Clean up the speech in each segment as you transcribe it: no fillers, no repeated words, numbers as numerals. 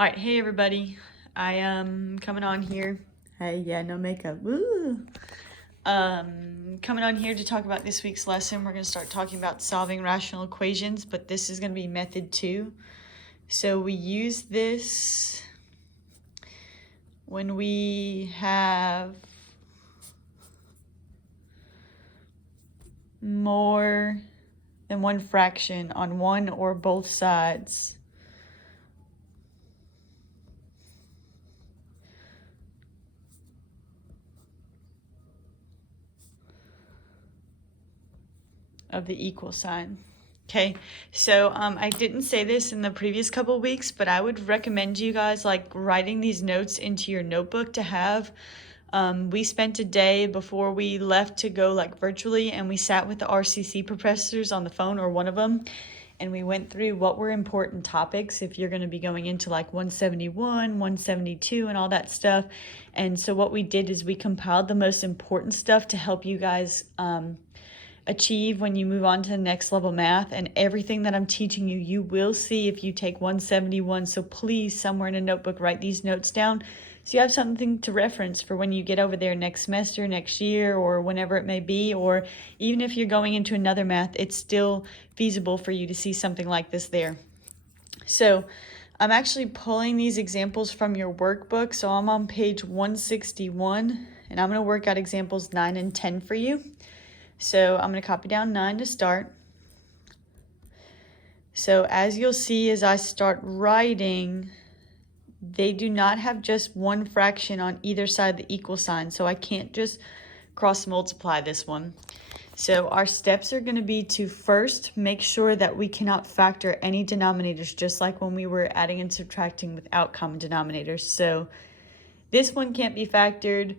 All right, hey everybody. I am coming on here. Hey, yeah, no makeup. Woo. Coming on here to talk about this week's lesson. We're going to start talking about solving rational equations, but this is going to be method 2. So we use this when we have more than one fraction on one or both sides of the equal sign. Okay, so I didn't say this in the previous couple of weeks, but I would recommend you guys writing these notes into your notebook to have. We spent a day before we left to go virtually, and we sat with the RCC professors on the phone, or one of them, and we went through what were important topics if you're going to be going into 171, 172, and all that stuff. And so what we did is we compiled the most important stuff to help you guys achieve when you move on to the next level math. And everything that I'm teaching you, you will see if you take 171. So please, somewhere in a notebook, write these notes down so you have something to reference for when you get over there next semester, next year, or whenever it may be. Or even if you're going into another math, it's still feasible for you to see something like this there. So I'm actually pulling these examples from your workbook. So I'm on page 161, and I'm going to work out examples 9 and 10 for you. So I'm going to copy down 9 to start. So as you'll see as I start writing, they do not have just one fraction on either side of the equal sign. So I can't just cross multiply this one. So our steps are going to be to first make sure that we cannot factor any denominators, just like when we were adding and subtracting without common denominators. So this one can't be factored.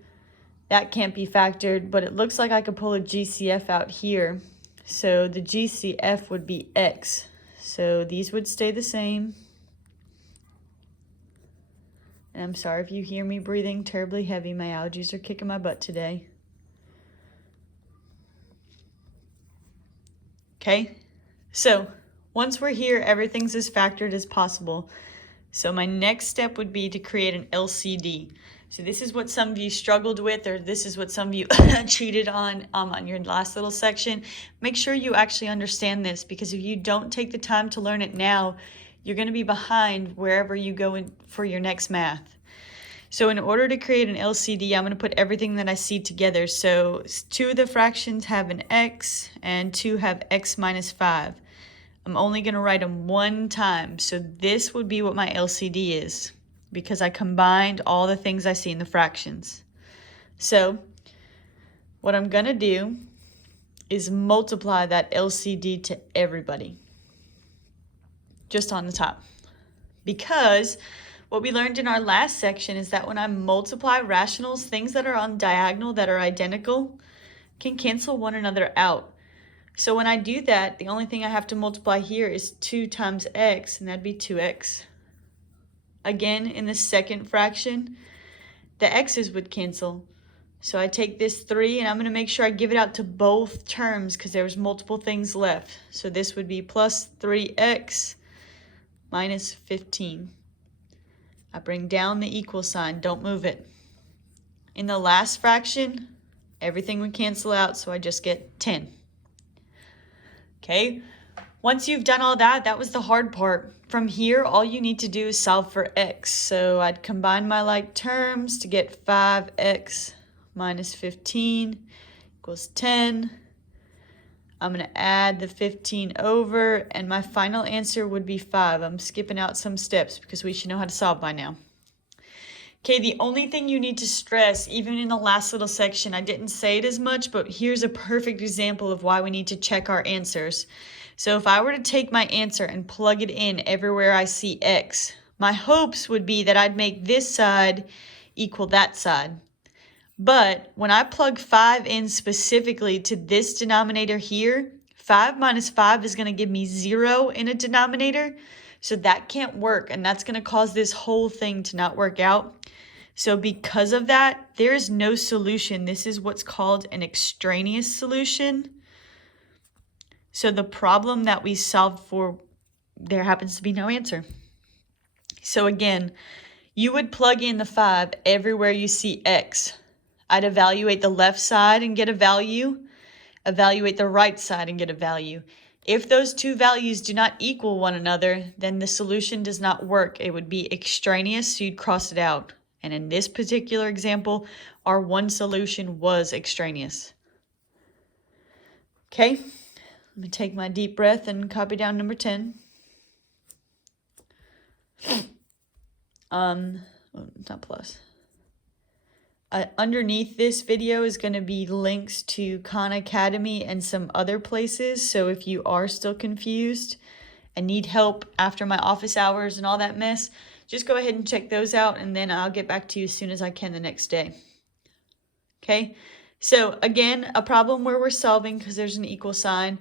That can't be factored, but it looks like I could pull a GCF out here. So the GCF would be x. So these would stay the same. And I'm sorry if you hear me breathing terribly heavy. My allergies are kicking my butt today. Okay, so once we're here, everything's as factored as possible. So my next step would be to create an LCD. So this is what some of you struggled with, or this is what some of you cheated on your last little section. Make sure you actually understand this, because if you don't take the time to learn it now, you're going to be behind wherever you go in for your next math. So in order to create an LCD, I'm going to put everything that I see together. So 2 of the fractions have an x, and 2 have x minus 5. I'm only going to write them one time. So this would be what my LCD is, because I combined all the things I see in the fractions. So what I'm going to do is multiply that LCD to everybody, just on the top. Because what we learned in our last section is that when I multiply rationals, things that are on diagonal that are identical can cancel one another out. So when I do that, the only thing I have to multiply here is 2 times x, and that'd be 2x. Again, in the second fraction, the x's would cancel. So I take this 3, and I'm going to make sure I give it out to both terms because there's multiple things left. So this would be plus 3x minus 15. I bring down the equal sign, don't move it. In the last fraction, everything would cancel out, so I just get 10. Okay, once you've done all that, that was the hard part. From here, all you need to do is solve for x. So I'd combine my like terms to get 5x minus 15 equals 10. I'm going to add the 15 over, and my final answer would be 5. I'm skipping out some steps because we should know how to solve by now. Okay, the only thing you need to stress, even in the last little section, I didn't say it as much, but here's a perfect example of why we need to check our answers. So if I were to take my answer and plug it in everywhere I see x, my hopes would be that I'd make this side equal that side. But when I plug 5 in specifically to this denominator here, 5 minus 5 is going to give me 0 in a denominator. So that can't work, and that's going to cause this whole thing to not work out. So because of that, there is no solution. This is what's called an extraneous solution. So the problem that we solved for, there happens to be no answer. So again, you would plug in the 5 everywhere you see x. I'd evaluate the left side and get a value, evaluate the right side and get a value. If those two values do not equal one another, then the solution does not work. It would be extraneous, so you'd cross it out. And in this particular example, our one solution was extraneous. Okay, let me take my deep breath and copy down number 10. Not plus. Underneath this video is going to be links to Khan Academy and some other places. So if you are still confused and need help after my office hours and all that mess, just go ahead and check those out, and then I'll get back to you as soon as I can the next day. Okay, so again, a problem where we're solving because there's an equal sign.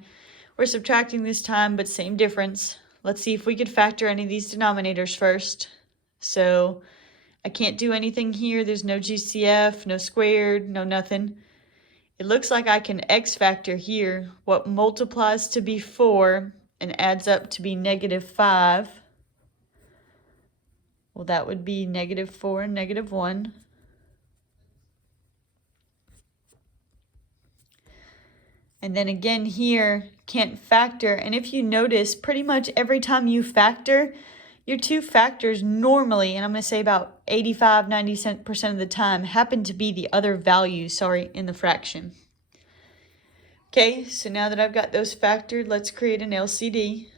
We're subtracting this time, but same difference. Let's see if we could factor any of these denominators first. So I can't do anything here. There's no GCF, no squared, no nothing. It looks like I can X factor here what multiplies to be 4 and adds up to be -5. Well, that would be -4 and -1. And then again here, can't factor. And if you notice, pretty much every time you factor, your two factors normally, and I'm going to say about 85–90% of the time, happen to be the other value, in the fraction. Okay, so now that I've got those factored, let's create an LCD.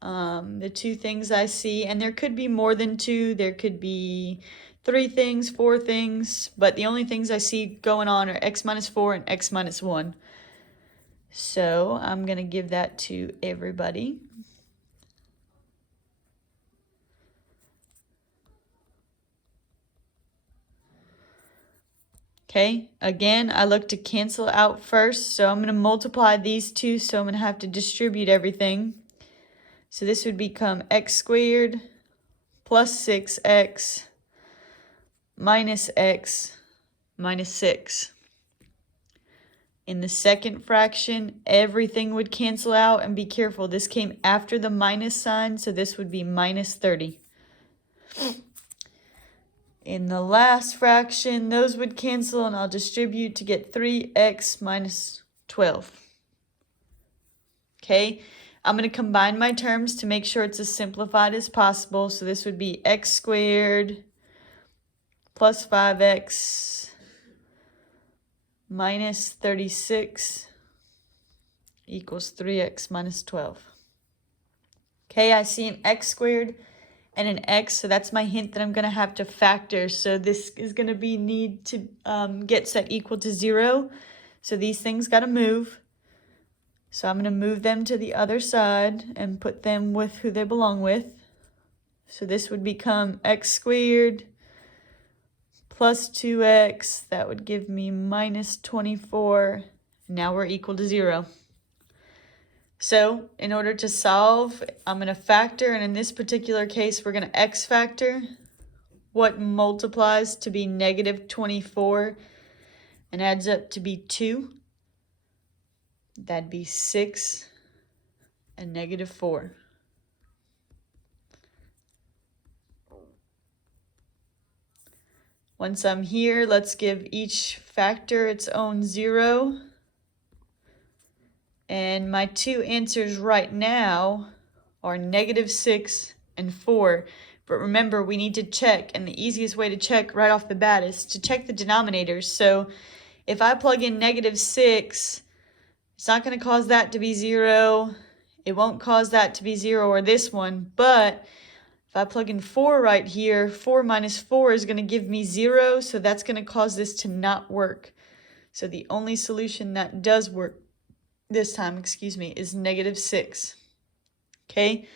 The two things I see, and there could be more than two, there could be 3 things, 4 things, but the only things I see going on are x minus 4 and x minus 1. So I'm going to give that to everybody. Okay, again, I look to cancel out first, so I'm going to multiply these two, so I'm going to have to distribute everything. So this would become x squared plus 6x minus x minus 6. In the second fraction, everything would cancel out, and be careful, this came after the minus sign, so this would be minus 30. In the last fraction, those would cancel, and I'll distribute to get 3x minus 12. Okay, I'm going to combine my terms to make sure it's as simplified as possible. So this would be x squared plus 5x minus 36 equals 3x minus 12. Okay, I see an x squared and an x, so that's my hint that I'm going to have to factor. So this is going to be need to get set equal to 0. So these things got to move. So I'm going to move them to the other side and put them with who they belong with. So this would become x squared plus 2x. That would give me minus 24. Now we're equal to 0. So in order to solve, I'm going to factor, and in this particular case, we're going to x factor what multiplies to be -24 and adds up to be 2. That'd be 6 and -4. Once I'm here, let's give each factor its own 0. And my two answers right now are -6 and 4. But remember, we need to check, and the easiest way to check right off the bat is to check the denominators. So if I plug in -6, it's not going to cause that to be 0. It won't cause that to be 0 or this one. But if I plug in 4 right here, 4 minus 4 is going to give me 0. So that's going to cause this to not work. So the only solution that does work this time, is -6. Okay,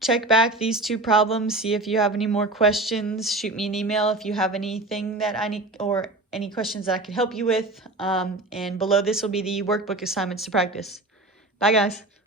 check back these two problems, see if you have any more questions. Shoot me an email if you have anything that I need, or any questions that I can help you with. And below this will be the workbook assignments to practice. Bye, guys.